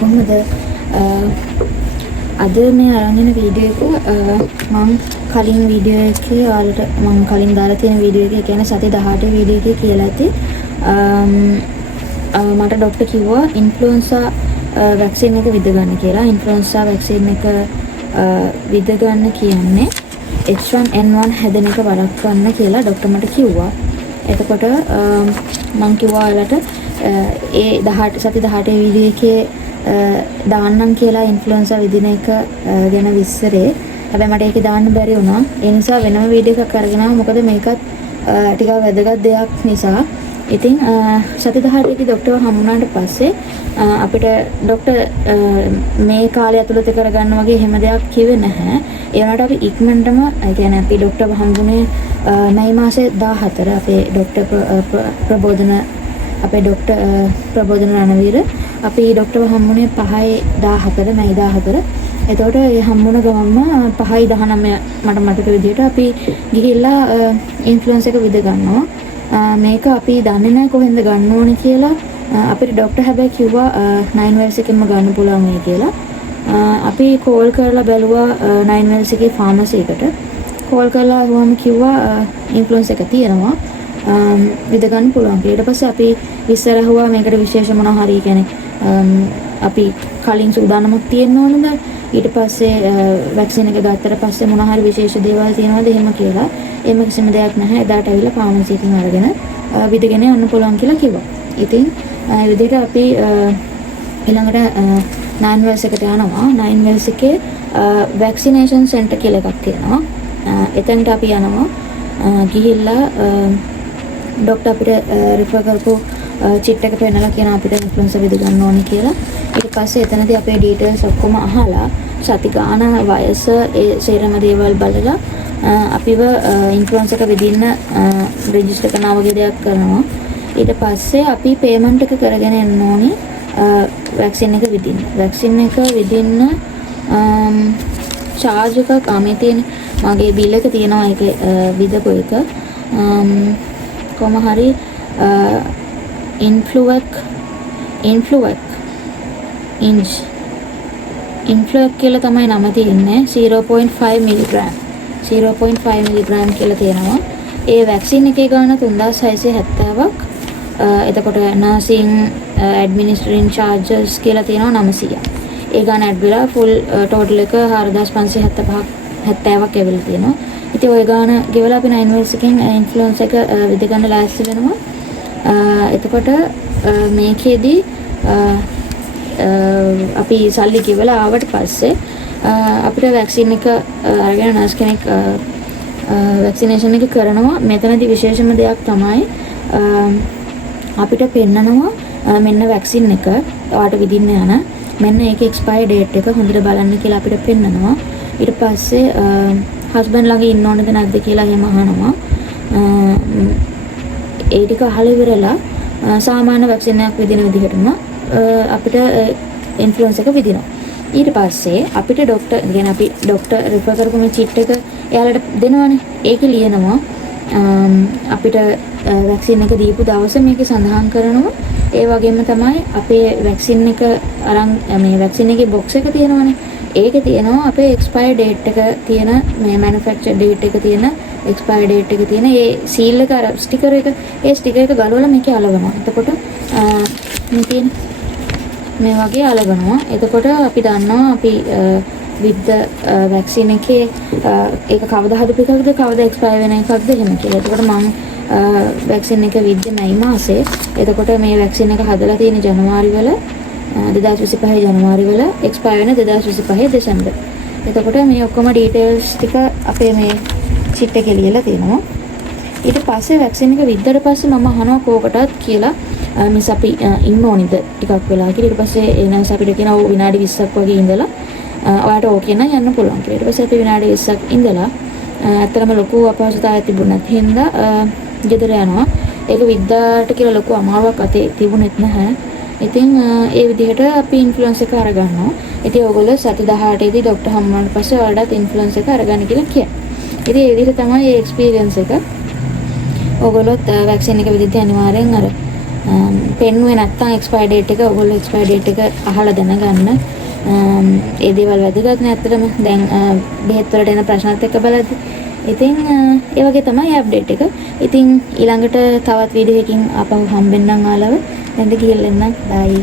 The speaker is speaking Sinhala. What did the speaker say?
කොහොමද අද මේ අරන් යන වීඩියෝ එක මම කලින් වීඩියෝ එකේ ඔයාලට මම කලින් දාලා තියෙන වීඩියෝ එකේ කියන්නේ සති 18 වීඩියෝ එකේ කියලා ඇති මට ડોක්ටර් කිව්වා ඉන්ෆ්ලුවෙන්සා වැක්සින් එක විද ගන්න කියලා. ඉන්ෆ්ලුවෙන්සා වැක්සින් එක විද ගන්න කියන්නේ H1N1 හැදෙන එක වළක්වන්න කියලා ડોක්ටර් මට කිව්වා. එතකොට මම කිව්වා ඔයාලට ඒ 18 සති 18 වීඩියෝ එකේ දාන්නම් කියලා ඉන්ෆ්ලුවෙන්සා විදින එක ගැන විස්තරේ. හැබැයි මට ඒකේ දාන්න බැරි වුණා. ඒ නිසා වෙනම වීඩියෝ එකක් අරගෙන ආවා. මොකද මේකත් ටිකක් වැදගත් දෙයක් නිසා. ඉතින් සති 18 දී ડોක්ටර්ව හම්බුනාට පස්සේ අපිට ડોක්ටර් මේ කාලය ඇතුළත කරගන්න වගේ හැම දෙයක් කිව්වේ නැහැ. ඒ වුණාට අපි ඉක්මනටම ඒ කියන්නේ අපි ડોක්ටර්ව හම්බුනේ මැයි මාසේ 14 අපේ ડોක්ටර් ප්‍රබෝධන අපේ ડોක්ටර් ප්‍රබෝධන රණවීර අපි ડોක්ටර්ව හම්බුනේ 5/14 මැයි 14. එතකොට ඒ හම්බුන ගමන්ම 5/19 මට මතක විදිහට අපි ගිහිල්ලා ඉන්ෆ්ලුවෙන්ස් එක විද ගන්නවා. මේක අපි දන්නේ නැහැ කොහෙන්ද ගන්න ඕනේ කියලා. අපිට ડોක්ටර් හැබැයි කිව්වා 9 වෙල්ස් එකෙන්ම ගන්න පුළුවන් වෙයි කියලා. අපි කෝල් කරලා බැලුවා 9 වෙල්ස් එකේ ෆාමසි එකට. කෝල් කරලා ආවම කිව්වා ඉන්ෆ්ලුවෙන්ස් එක තියෙනවා. විද ගන්න පුළුවන් කියලා. ඊට පස්සේ අපි විස්තර අහුවා මේකට විශේෂ මොනවා හරි කියන්නේ අපි කලින් සූදානමක් තියෙන්න ඕනද? ඊට පස්සේ වැක්සින් එක ගත්තට පස්සේ මොනවා හරි විශේෂ දේවල් තියෙනවද එහෙම කියලා. එහෙම කිසිම දෙයක් නැහැ. එදාට ඇවිල්ලා ෆාමසි එකෙන් අරගෙන විදගෙන යන්න පුළුවන් කියලා කිව්වා. ඉතින් ඒ විදිහට අපි ඊළඟට 9 වෙල්ස් එකට යනවා. 9 වෙල්ස් එකේ වැක්සිනේෂන් සෙන්ටර් කියලා එකක් තියෙනවා. එතනට අපි යනවා. ගිහිල්ලා ડોක්ටර් අපිට රිෆර් කරපු චිට් එක පෙන්නලා කියන අපිට ඉන්ෆ්ලුවෙන්සා විද ගන්න ඕනේ කියලා. ඊට පස්සේ එතනදී අපේ ඩීටේල්ස් ඔක්කොම අහලා සති ගාන වයස ඒ සේරම දේවල් බලලා අපිව ඉන්ෆ්ලුවෙන්සා එක විදින්න රෙජිස්ටර් කරනවා වගේ දෙයක් කරනවා. ඊට පස්සේ අපි පේමන්ට් එක කරගෙන යන්න ඕනේ වැක්සින් එක විදින්න. වැක්සින් එක විදින්න charge එකක් ආමේ තියෙන මගේ බිල් එක තියෙනවා ඒකේ විදපු එක. කොහොම හරි ඉන්ෆ්ලුවෙක් කියලා තමයි නම තියෙන්නේ 0.5 මිලිග්‍රෑම් 0.5 මිලිග්‍රෑම් කියලා තියෙනවා. ඒ වැක්සින් එකේ ගාන 3670ක්. එතකොට නර්සින් ඇඩ්මිනිස්ට්‍රේටිව් චාර්ජස් කියලා තියෙනවා 900ක්. ඒ ගාන ඇඩ් වෙලා ෆුල් ටෝටල් එක 4570ක් ඇවිල්ලා තියෙනවා. ඉතින් ওই ගාන ගෙවලා අපි 9 වෙල්ස් එකෙන් ඉන්ෆ්ලුවෙන්ස් එක විද ගන්න ලෑස්ති වෙනවා. එතකොට මේකෙදී අපි සල්ලි ගෙවලා ආවට පස්සේ අපිට වැක්සින් එක අරගෙන නර්ස් කෙනෙක් වැක්සිනේෂන් එක කරනවා. මෙතනදී විශේෂම දෙයක් තමයි අපිට පෙන්නනවා මෙන්න වැක්සින් එක ඔයාලට විදින්න යන මෙන්න ඒකේ එක්ස්පයර් ඩේට් එක හොඳට බලන්න කියලා අපිට පෙන්නනවා. ඊට පස්සේ හස්බන්ඩ් ළඟ ඉන්න ඕනද නැද්ද කියලා එහෙම අහනවා. ඒ ටික අහලා ඉවරලා සාමාන්‍ය වැක්සින් එකක් විදින විදිහටම අපිට ඉන්ෆ්ලුවෙන්ස් එක විදිනවා. ඊට පස්සේ අපිට ડોක්ටර් කියන්නේ අපි ડોක්ටර් රිෆර් කරපු මේ චිට් එක එයාලට දෙනවනේ. ඒකේ ලියනවා අපිට වැක්සින් එක දීපු දවසේ මේකේ සඳහන් කරනවා. ඒ වගේම තමයි අපේ වැක්සින් එක අරන් මේ වැක්සින් එකේ බොක්ස් එක තියෙනවනේ. ඒකේ තියෙනවා අපේ එක්ස්පයර් ඩේට් එක තියෙන මේ මැනුෆැක්චර් ඩේට් එක තියෙන එක්ස්පයර් ඩේට් එක තියෙන ඒ සීල් එක අර ස්ටිකර් එක ඒ ස්ටිකර් එක ගලවලා මේකේ අලවනවා. එතකොට මේ තියෙන මේ වගේ අලවනවා. එතකොට අපි දන්නවා අපි with වැක්සින් එකේ ඒක කවදා හදපු එකක්ද කවදා එක්ස්පයර් වෙන එකක්ද එහෙම කියලා. එතකොට මම වැක්සින් එක විද්ද මැයි මාසේ. එතකොට මේ වැක්සින් එක හදලා තියෙන ජනවාරි වල 2025 ජනවාරි වල එක්ස්පයර් වෙන 2025 දෙසැම්බර්. එතකොට මේ ඔක්කොම ඩීටේල්ස් ටික අපේ මේ චිට් එකේ ලියලා තියෙනවා. ඊට පස්සේ වැක්සින් එක විද්දට පස්සේ මම අහනවා කෝකටත් කියලා මිස් අපි ඉන්න ඕනිද ටිකක් වෙලා කියලා. ඊට පස්සේ එනස් අපිට කියනවා විනාඩි 20ක් වගේ ඉඳලා ඔයාලට ඕකේ නම් යන්න පුළුවන් කියලා. ඊට පස්සේ අපි විනාඩි 20ක් ඉඳලා ඇත්තටම ලොකු අපහසුතාවයක් තිබුණ නැති හින්දා ගෙදර යනවා. ඒක විද්දාට කියලා ලොකු අමාරුවක් අතේ තිබුණෙත් නැහැ. ඉතින් ඒ විදිහට අපි ඉන්ෆ්ලුවෙන්ස් එක අරගන්නවා. ඉතින් ඕගොල්ලෝ සති 18 දී ડોක්ටර් හම්බුනාට පස්සේ ඔයාලට ඉන්ෆ්ලුවෙන්ස් එක අරගන්න කියලා කියනවා. ඉතින් ඒ විදිහට තමයි මේ එක්ස්පීරියන්ස් එක. ඕගොල්ලොත් වැක්සින් එක විදිහට අනිවාර්යෙන් අර පෙන්නුවේ නැත්තම් එක්ස්පයර් ඩේට් එක ඔයගොල්ලෝ එක්ස්පයර් ඩේට් එක අහලා දැනගන්න. ඒ දේවල් වැදගත් නේ ඇත්තටම. දැන් බෙහෙත් වලට එන ප්‍රශ්නත් එක්ක බලද්දි. ඉතින් ඒ වගේ තමයි අප්ඩේට් එක. ඉතින් ඊළඟට තවත් වීඩියෝ එකකින් ආපහු හම්බෙන්නම් ආලව. දැන් ගිහින් එන්න. බයි.